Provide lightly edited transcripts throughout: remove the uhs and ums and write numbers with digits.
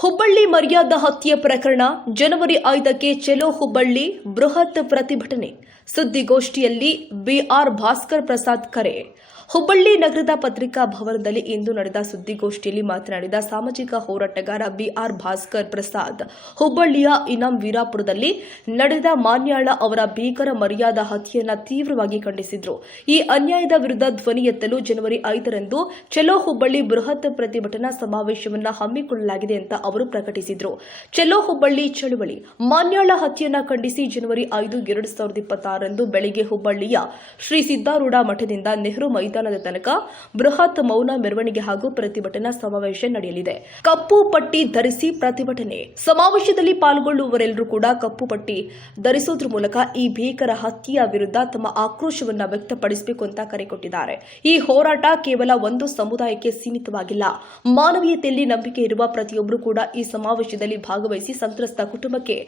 ಹುಬ್ಬಳ್ಳಿ ಮರ್ಯಾದಾ ಹತ್ಯೆ ಪ್ರಕರಣ ಜನವರಿ 5ಕ್ಕೆ ಚೆಲೋ ಹುಬ್ಬಳ್ಳಿ ಬೃಹತ್ ಪ್ರತಿಭಟನೆ ಸುದ್ದಿಗೋಷ್ಠಿಯಲ್ಲಿ ಬಿಆರ್ ಭಾಸ್ಕರ್ ಪ್ರಸಾದ್ ಕರೆ ಹುಬ್ಬಳ್ಳಿ ನಗರದ ಪತ್ರಿಕಾ ಭವನದಲ್ಲಿ ಇಂದು ನಡೆದ ಸುದ್ದಿಗೋಷ್ಠಿಯಲ್ಲಿ ಮಾತನಾಡಿದ ಸಾಮಾಜಿಕ ಹೋರಾಟಗಾರ ಬಿಆರ್ ಭಾಸ್ಕರ್ ಪ್ರಸಾದ್ ಹುಬ್ಬಳ್ಳಿಯ ಇನಾಂ ವೀರಾಪುರದಲ್ಲಿ ನಡೆದ ಮಾನ್ಯಾಳ ಅವರ ಭೀಕರ ಮರ್ಯಾದಾ ಹತ್ಯೆಯನ್ನು ತೀವ್ರವಾಗಿ ಖಂಡಿಸಿದರು. ಈ ಅನ್ಯಾಯದ ವಿರುದ್ಧ ಧ್ವನಿ ಎತ್ತಲು ಜನವರಿ 5ರಂದು ಚೆಲೋ ಹುಬ್ಬಳ್ಳಿ ಬೃಹತ್ ಪ್ರತಿಭಟನಾ ಸಮಾವೇಶವನ್ನು ಹಮ್ಮಿಕೊಳ್ಳಲಾಗಿದೆ ಅಂತ ಅವರು ಪ್ರಕಟಿಸಿದರು. ಚೆಲೋ ಹುಬ್ಬಳ್ಳಿ ಚಳುವಳಿ ಮಾನ್ಯಾಳ ಹತ್ಯೆಯನ್ನು ಖಂಡಿಸಿ ಜನವರಿ 5, 2026ರಂದು ಬೆಳಗ್ಗೆ ಹುಬ್ಬಳ್ಳಿಯ ಶ್ರೀ ಸಿದ್ದಾರೂಢ ಮಠದಿಂದ ನೆಹರು ಮೈದಾನದ ತನಕ ಬೃಹತ್ ಮೌನ ಮೆರವಣಿಗೆ ಹಾಗೂ ಪ್ರತಿಭಟನಾ ಸಮಾವೇಶ ನಡೆಯಲಿದೆ. ಕಪ್ಪು ಪಟ್ಟಿ ಧರಿಸಿ ಪ್ರತಿಭಟನೆ ಸಮಾವೇಶದಲ್ಲಿ ಪಾಲ್ಗೊಳ್ಳುವವರೆಲ್ಲರೂ ಕೂಡ ಕಪ್ಪು ಪಟ್ಟಿ ಧರಿಸುವುದರ ಮೂಲಕ ಈ ಭೀಕರ ಹತ್ಯೆಯ ವಿರುದ್ಧ ತಮ್ಮ ಆಕ್ರೋಶವನ್ನು ವ್ಯಕ್ತಪಡಿಸಬೇಕು ಅಂತ ಕರೆ ಕೊಟ್ಟಿದ್ದಾರೆ. ಈ ಹೋರಾಟ ಕೇವಲ ಒಂದು ಸಮುದಾಯಕ್ಕೆ ಸೀಮಿತವಾಗಿಲ್ಲ. ಮಾನವೀಯತೆಯಲ್ಲಿ ನಂಬಿಕೆ ಇರುವ ಪ್ರತಿಯೊಬ್ಬರು ಕೂಡ ಈ ಸಮಾವೇಶದಲ್ಲಿ ಭಾಗವಹಿಸಿ ಸಂತ್ರಸ್ತ ಕುಟುಂಬಕ್ಕೆ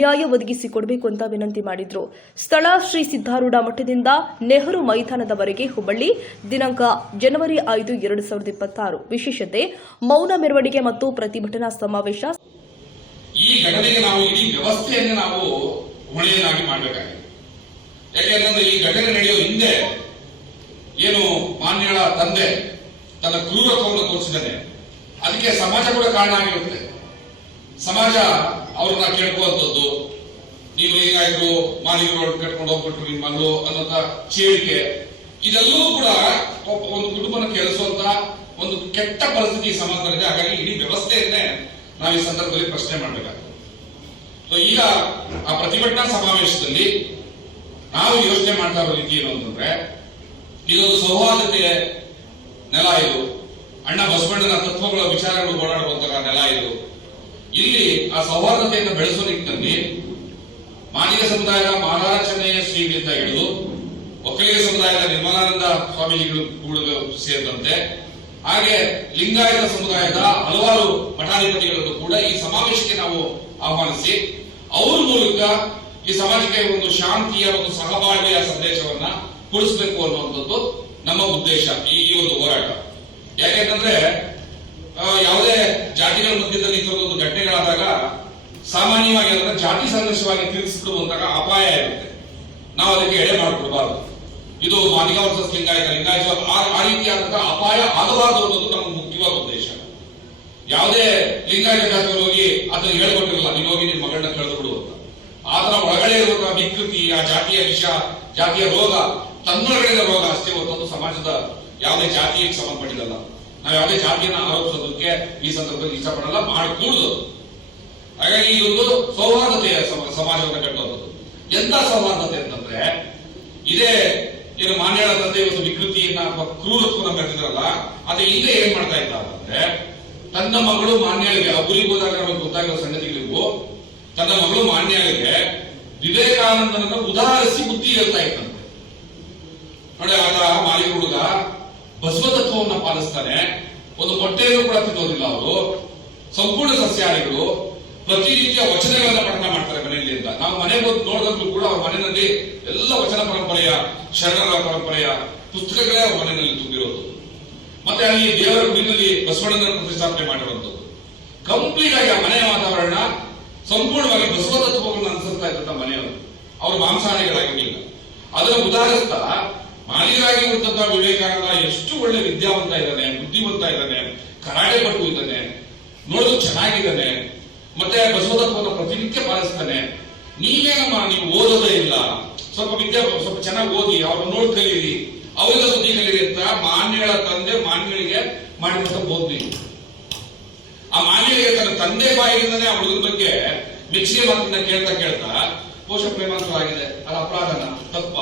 ನ್ಯಾಯ ಒದಗಿಸಿಕೊಡಬೇಕು ಅಂತ ವಿನಂತಿ ಮಾಡಿದ್ರು. ಸ್ಥಳ ಶ್ರೀ ಸಿದ್ದಾರೂಢ ಮಠದಿಂದ ನೆಹರು ಮೈದಾನದವರೆಗೆ ಹುಬ್ಬಳ್ಳಿ ದಿನಾಂಕ ಜನವರಿ 5, 2026 ವಿಶೇಷತೆ ಮೌನ ಮೆರವಣಿಗೆ ಮತ್ತು ಪ್ರತಿಭಟನಾ ಸಮಾವೇಶ. ಈ ಘಟನೆಗೆ ನಾವು ಇಡೀ ವ್ಯವಸ್ಥೆಯನ್ನು ನಾವು ಹೊಣೆಯನ್ನಾಗಿ ಮಾಡಬೇಕಾಗಿದೆ. ಯಾಕೆಂದ್ರೆ ಈ ಘಟನೆ ನಡೆಯೋ ಹಿಂದೆ ಏನು ಮಾನ್ಯಳ ತಂದೆ ತನ್ನ ಕ್ರೂರತ್ವವನ್ನು ತೋರಿಸಿದ್ದಾನೆ, ಅದಕ್ಕೆ ಸಮಾಜ ಕೂಡ ಕಾರಣ ಆಗಿರುತ್ತೆ. ಸಮಾಜ ಅವ್ರನ್ನ ಕೇಳ್ಕೊಳ್ಳುವಂಥದ್ದು, ನೀವು ಏನಾದ್ರು ಮಾಲಿನ್ಯಗಳು ಕಟ್ಕೊಂಡು ಹೋಗ್ಬಿಟ್ರು ನಿಮ್ಮ ಮಗಳು ಅನ್ನೋಂಥ ಚೇಳಿಕೆ, ಇದೆಲ್ಲವೂ ಕೂಡ ಒಂದು ಕುಟುಂಬನ ಕೆಡಿಸುವಂತ ಒಂದು ಕೆಟ್ಟ ಪರಿಸ್ಥಿತಿ ಈ ಸಮಾಜದಲ್ಲಿದೆ. ಹಾಗಾಗಿ ಇಡೀ ವ್ಯವಸ್ಥೆಯನ್ನೇ ನಾವು ಈ ಸಂದರ್ಭದಲ್ಲಿ ಪ್ರಶ್ನೆ ಮಾಡಬೇಕಾಗ್ತದೆ. ಈಗ ಆ ಪ್ರತಿಭಟನಾ ಸಮಾವೇಶದಲ್ಲಿ ನಾವು ಯೋಚನೆ ಮಾಡ್ತಾ ಇರೋ ರೀತಿ ಏನು ಅಂತಂದ್ರೆ, ಇದೊಂದು ಸೌಹಾರ್ದತೆಯ ನೆಲ, ಇದು ಅಣ್ಣ ಬಸವಣ್ಣನ ತತ್ವಗಳ ವಿಚಾರಗಳು ಓಡಾಡುವಂತಹ ನೆಲ ಇದು. ಇಲ್ಲಿ ಆ ಸೌಹಾರ್ದತೆಯನ್ನು ಬೆಳೆಸುವ ನಿಟ್ಟಿನಲ್ಲಿ ಮಾದಿಗ ಸಮುದಾಯದ ಮಹಾರಾಜ ಚೆನ್ನಯ್ಯ ಶ್ರೀಗಳಿಂದ ಹಿಡಿದು ಒಕ್ಕಲಿಗ ಸಮುದಾಯದ ನಿರ್ಮಲಾನಂದ ಸ್ವಾಮೀಜಿಗಳು ಕೂಡ ಸೇರಿದಂತೆ ಹಾಗೆ ಲಿಂಗಾಯತ ಸಮುದಾಯದ ಹಲವಾರು ಮಠಾಧಿಪತಿಗಳನ್ನು ಕೂಡ ಈ ಸಮಾವೇಶಕ್ಕೆ ನಾವು ಆಹ್ವಾನಿಸಿ ಅವ್ರ ಮೂಲಕ ಈ ಸಮಾಜಕ್ಕೆ ಒಂದು ಶಾಂತಿಯ ಒಂದು ಸಹಬಾಳ್ವೆಯ ಸಂದೇಶವನ್ನ ಕೊಡಿಸಬೇಕು ಅನ್ನುವಂಥದ್ದು ನಮ್ಮ ಉದ್ದೇಶ ಈ ಒಂದು ಹೋರಾಟ. ಯಾಕೆಂತಂದ್ರೆ ಯಾವುದೇ ಜಾತಿಗಳ ಮಧ್ಯದಲ್ಲಿ ಒಂದು ಘಟನೆಗಳಾದಾಗ ಸಾಮಾನ್ಯವಾಗಿ ಅದನ್ನ ಜಾತಿ ಸಂಘರ್ಷವಾಗಿ ತಿರುಗಿಸಿಬಿಡುವಂತಹ ಅಪಾಯ ಇರುತ್ತೆ. ನಾವು ಅದಕ್ಕೆ ಎಡೆ ಮಾಡಿಕೊಡಬಾರದು. ಇದು ಮಾದಿಗ ವರ್ಸಸ್ ಲಿಂಗಾಯತ ಆ ರೀತಿಯಾದಂತಹ ಅಪಾಯ ಆಗಬಾರದು ಅನ್ನೋದು ನಮ್ಮ ಮುಖ್ಯವಾದ ಉದ್ದೇಶ. ಯಾವುದೇ ಲಿಂಗಾಯತ ಜಾತಿಯವರು ಹೋಗಿ ಅದನ್ನು ಹೇಳ್ಕೊಟ್ಟಿರಲ್ಲ, ನೀನು ಹೋಗಿ ನಿನ್ನ ಮಗಳನ್ನ ಕಳೆದು ಬಿಡು ಅಂತ. ಆತರ ಒಳಗಡೆ ಇರುವಂತಹ ವಿಕೃತಿ, ಆ ಜಾತಿಯ ವಿಷ, ಜಾತಿಯ ರೋಗ ತನ್ನೊಳಗಡೆ ರೋಗ ಅಷ್ಟೇ ಹೊರತು ಸಮಾಜದ ಯಾವುದೇ ಜಾತಿಗೆ ಸಂಬಂಧಪಟ್ಟಿಲ್ಲ. ನಾವು ಯಾವುದೇ ಜಾತಿಯನ್ನು ಆರೋಪಿಸೋದಕ್ಕೆ ಈ ಸಂದರ್ಭದಲ್ಲಿ ಇಷ್ಟಪಡಲ್ಲ, ಮಾಡಕೂಡದು. ಹಾಗಾಗಿ ಈ ಒಂದು ಸೌಹಾರ್ದತೆಯ ಸಮಾಜವನ್ನು ಕಟ್ಟೋದು. ಎಂತ ಸೌಹಾರ್ದತೆ ಅಂತಂದ್ರೆ, ಇದೇ ಏನು ಮಾನ್ಯಳ ತಂದೆ ಇವತ್ತು ವಿಕೃತಿಯನ್ನ ಅಥವಾ ಕ್ರೂರತ್ವನ ಮೆರೆದಿದ್ರಲ್ಲ, ಅದೇ ಹಿಂದೆ ಏನ್ ಮಾಡ್ತಾ ಇದ್ದ ಅಂತಂದ್ರೆ, ತನ್ನ ಮಗಳು ಮಾನ್ಯಳಿಗೆ ಊರಿಗೆ ಹೋದಾಗ ನಮಗೆ ಗೊತ್ತಾಗಿರೋ ಸಂಗತಿಗಳಿಗೂ, ತನ್ನ ಮಗಳು ಮಾನ್ಯಳಿಗೆ ವಿವೇಕಾನಂದನನ್ನ ಉದಾಹರಿಸಿ ಬುದ್ಧಿ ಹೇಳ್ತಾ ಇದ್ದಂತೆ. ನೋಡಿ, ಆತ ಮಾಲಿಕ ಹುಡುಗ ಬಸವತತ್ವವನ್ನು ಪಾಲಿಸ್ತಾನೆ, ಒಂದು ಮೊಟ್ಟೆಯನ್ನು ಕೂಡ ತಿನ್ನೋದಿಲ್ಲ. ಅವರು ಸಂಪೂರ್ಣ ಸಸ್ಯಾಹಾರಿಗಳು, ಪ್ರತಿನಿತ್ಯ ವಚನಗಳನ್ನ ಪಠಣ ಮಾಡ್ತಾರೆ ಮನೆಯಲ್ಲಿ ಅಂತ. ನಾವು ಮನೆಗೆ ಹೋಗಿ ನೋಡಿದ್ರು ಕೂಡ ಅವ್ರ ಮನೆಯಲ್ಲಿ ಎಲ್ಲ ವಚನ ಪರಂಪರೆಯ, ಶರಣರ ಪರಂಪರೆಯ ಪುಸ್ತಕಗಳೇ ಅವ್ರ ಮನೆಯಲ್ಲಿ ತುಂಬಿರೋದು. ಮತ್ತೆ ಅಲ್ಲಿ ದೇವರ ಗುಡಿನಲ್ಲಿ ಬಸವಣ್ಣನ ಪ್ರತಿಷ್ಠಾಪನೆ ಮಾಡಿರುವಂತದ್ದು. ಕಂಪ್ಲೀಟ್ ಆಗಿ ಆ ಮನೆಯ ವಾತಾವರಣ ಸಂಪೂರ್ಣವಾಗಿ ಬಸವತತ್ವವನ್ನು ಅನುಸರಿಸ್ತಾ ಇದ್ದಂತ ಮನೆಯವರು. ಅವರು ಮಾಂಸಾಹಾರಿಗಳಾಗಿರಲಿಲ್ಲ. ಅದನ್ನು ಉದಾಹರಿಸ್ತಾ ಮಾಲಿಗರಾಗಿ ಹುಟ್ಟಂತ ವಿವೇಕಾನಂದ ಎಷ್ಟು ಒಳ್ಳೆ ವಿದ್ಯಾವಂತ ಇದ್ದಾನೆ, ಬುದ್ಧಿವಂತ ಇದ್ದಾನೆ, ಕರಾಟೆ ಪಟು ಇದ್ದಾನೆ, ನೋಡೋದು ಚೆನ್ನಾಗಿದ್ದಾನೆ, ಮತ್ತೆ ಬಸವತತ್ವವನ್ನು ಪ್ರತಿನಿತ್ಯ ಪಾಲಿಸ್ತಾನೆ. ನೀವೇನಮ್ಮ ನೀವು ಓದೋದೇ ಇಲ್ಲ, ಸ್ವಲ್ಪ ಚೆನ್ನಾಗಿ ಓದಿ, ಅವ್ರನ್ನ ನೋಡಿ ಕಲೀರಿ, ಅವರಿಂದ ಬುದ್ಧಿ ಕಲೀರಿ ಅಂತ ಮಾನ್ಯಗಳ ತಂದೆ ಮಾನ್ಯಗಳಿಗೆ ಮಾಡಿದಂತ ಬೋಧನೆ. ಆ ಮಾನ್ಯಗಳಿಗೆ ತನ್ನ ತಂದೆ ಬಾಯಿಯಿಂದನೇ ಆ ಹುಡುಗನ ಬಗ್ಗೆ ಮೆಚ್ಚುಗೆ ಮಾತನ್ನ ಕೇಳ್ತಾ ಪೋಷ ಪ್ರೇಮಾಂತವಾಗಿದೆ. ಅದು ಅಪರಾಧನ, ತಪ್ಪ?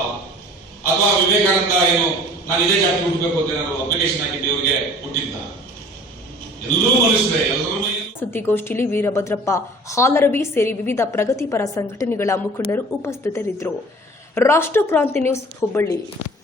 ಅಥವಾ ವಿವೇಕಾನಂದ ಏನು ನಾನು ಇದೇ ಜಾತಿ ಹುಟ್ಟಬೇಕು ಅಂತ ಏನಾದ್ರು ಅಪ್ಲಿಕೇಶನ್ ಹಾಕಿ ದೇವರಿಗೆ ಹುಟ್ಟಿದ್ದ? ಎಲ್ಲರೂ ಮನುಷ್ಯರೇ, ಎಲ್ಲರೂ. ಸುದ್ದಿಗೋಷ್ಠಿಯಲ್ಲಿ ವೀರಭದ್ರಪ್ಪ ಹಾಲರವಿ ಸೇರಿ ವಿವಿಧ ಪ್ರಗತಿಪರ ಸಂಘಟನೆಗಳ ಮುಖಂಡರು ಉಪಸ್ಥಿತರಿದ್ದರು. ರಾಷ್ಟ್ರಕ್ರಾಂತಿ ನ್ಯೂಸ್ ಹುಬ್ಬಳ್ಳಿ.